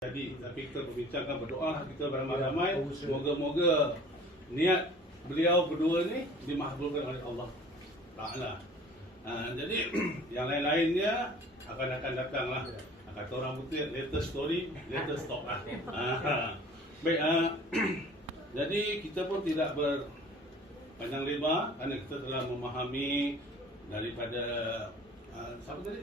Jadi kita berbincangkan, berdoa kita beramai-ramai, moga-moga niat beliau berdua ni dimakbulkan oleh Allah Ta'ala. Jadi yang lain-lainnya akan datanglah. Kata orang putih, latest story, latest talk lah. Baik, jadi kita pun tidak berpanjang lebar kerana kita telah memahami daripada siapa tadi?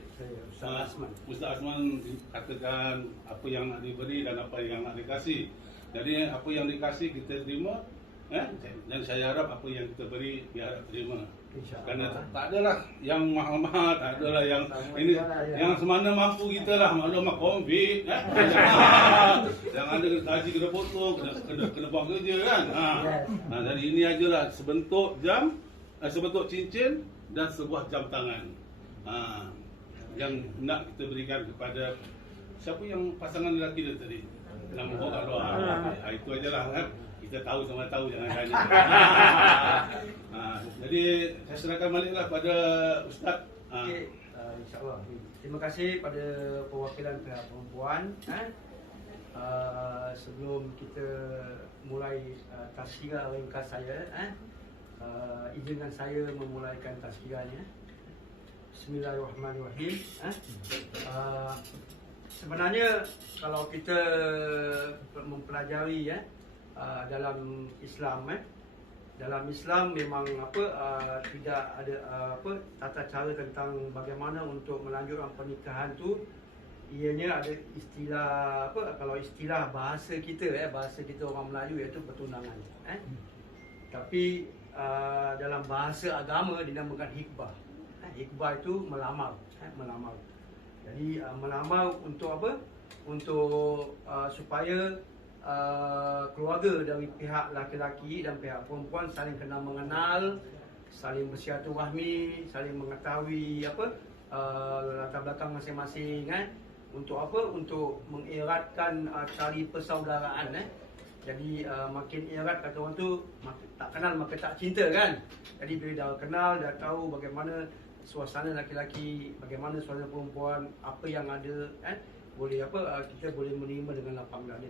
Ustaz Azman katakan apa yang nak diberi dan apa yang nak dikasih. Jadi apa yang dikasih kita terima, dan saya harap apa yang kita beri biar terima. Kerana tak adalah yang mahal-mahal, tak adalah yang ini yang semana mampu kita lah. Maklum COVID, yang ada gaji kena potong, kena buang kerja kan. Jadi ini ajalah sebentuk jam, sebentuk cincin dan sebuah jam tangan. Yang nak kita berikan kepada siapa yang pasangan lelaki dia tadi dalam mohon doa. Itu ajalah kan. Kita tahu sama tahu, jangan tanya. Jadi saya serahkan baliklah pada Ustaz. Okey, insya-Allah. Terima kasih pada perwakilan pihak perempuan. Sebelum kita mulai tazkirah ringkas saya, izinkan saya memulaikan tazkirahnya. Bismillahirrahmanirrahim. Sebenarnya kalau kita mempelajari dalam Islam, dalam Islam memang tidak ada tata cara tentang bagaimana untuk melanjutkan pernikahan tu. Ianya ada istilah kalau istilah bahasa kita orang Melayu iaitu pertunangan. Tapi dalam bahasa agama dinamakan hikbah. Hikbah itu melamar, melamar. Jadi melamar untuk apa? Untuk supaya keluarga dari pihak laki-laki dan pihak perempuan saling kenal mengenal, saling bersilaturahmi, saling mengetahui latar belakang masing-masing, untuk apa? Untuk mengeratkan tali persaudaraan. Jadi makin erat, kata orang tu, tak kenal maka tak cinta kan. Jadi bila dah kenal, dah tahu bagaimana suasana laki-laki, bagaimana suasana perempuan, apa yang ada, boleh kita boleh menerima dengan lapang dada.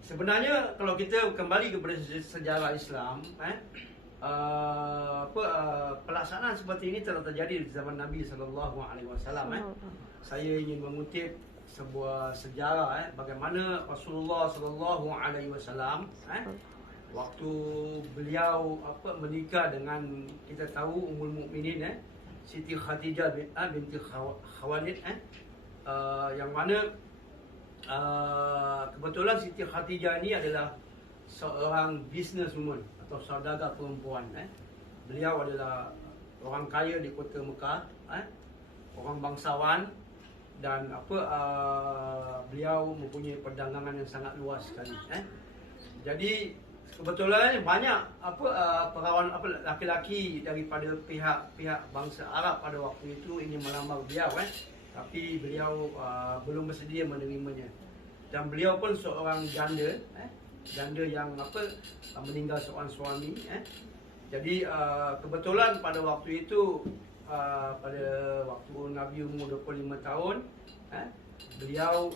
Sebenarnya kalau kita kembali kepada sejarah Islam, pelaksanaan seperti ini telah terjadi di zaman Nabi SAW. Saya ingin mengutip sebuah sejarah bagaimana Rasulullah SAW waktu beliau menikah dengan, kita tahu, Ummul Mukminin Siti Khadijah binti Khuwailid, yang mana kebetulan Siti Khadijah ini adalah seorang businesswoman atau saudagar perempuan. Beliau adalah orang kaya di kota Mekah, orang bangsawan, dan beliau mempunyai perdagangan yang sangat luas sekali. Jadi kebetulan banyak perawan laki-laki daripada pihak bangsa Arab pada waktu itu ingin melamar beliau, tapi beliau belum bersedia menerimanya. Dan beliau pun seorang janda, janda yang meninggal seorang suami. Jadi kebetulan pada waktu itu, pada waktu Nabi umur 25 tahun, beliau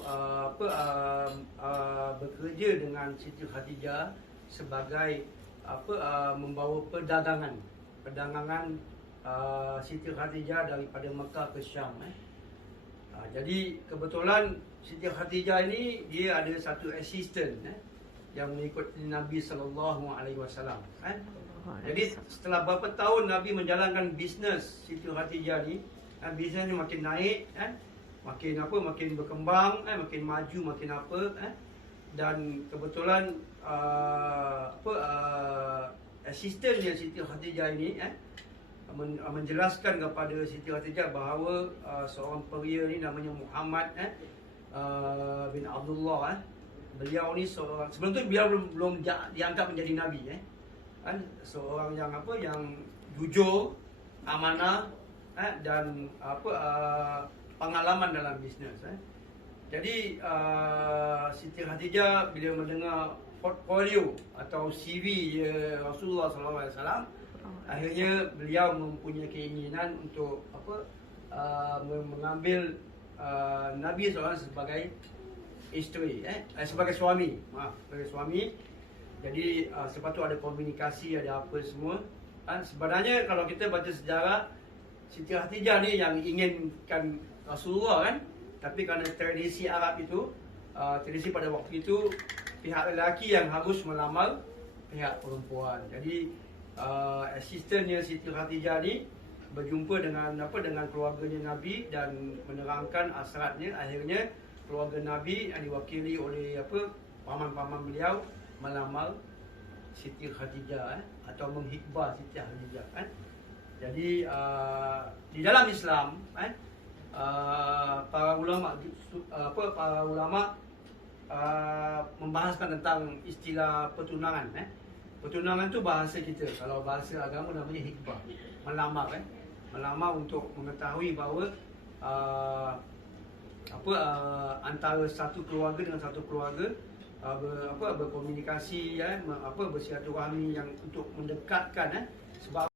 bekerja dengan Siti Khadijah sebagai membawa perdagangan Siti Khadijah daripada Mekah ke Syam. Jadi kebetulan Siti Khadijah ini dia ada satu assistant yang mengikuti Nabi SAW. Jadi setelah beberapa tahun Nabi menjalankan bisnes Siti Khadijah ni, bisnesnya makin naik, makin berkembang, makin maju, makin dan kebetulan asisten yang Siti Khadijah ini menjelaskan kepada Siti Khadijah bahawa seorang pria ni namanya Muhammad bin Abdullah. Beliau ni seorang, sebelum tu beliau belum diangkat menjadi nabi, seorang yang yang jujur, amanah, dan pengalaman dalam bisnes. Jadi Siti Khadijah bila mendengar portfolio atau CV Rasulullah SAW, akhirnya beliau mempunyai keinginan untuk mengambil Nabi SAW sebagai isteri, sebagai suami, sebagai suami. Jadi sebab tu ada komunikasi, ada apa semua. Sebenarnya kalau kita baca sejarah, Siti Khatijah ni yang inginkan Rasulullah kan, tapi kerana tradisi Arab itu, tradisi pada waktu itu, pihak lelaki yang harus melamar pihak perempuan. Jadi asistennya Siti Khatijah ni berjumpa dengan keluarganya Nabi dan menerangkan hasratnya. Akhirnya keluarga Nabi yang diwakili oleh paman-paman beliau melamar Siti Khatijah atau menghikbah Siti Khatijah. Jadi di dalam Islam para ulama membahaskan tentang istilah pertunangan. Pertunangan tu bahasa kita, kalau bahasa agama namanya hikbah, melamar. Melamar untuk mengetahui bahawa antara satu keluarga dengan satu keluarga berkomunikasi, bersilaturahmi yang untuk mendekatkan sebab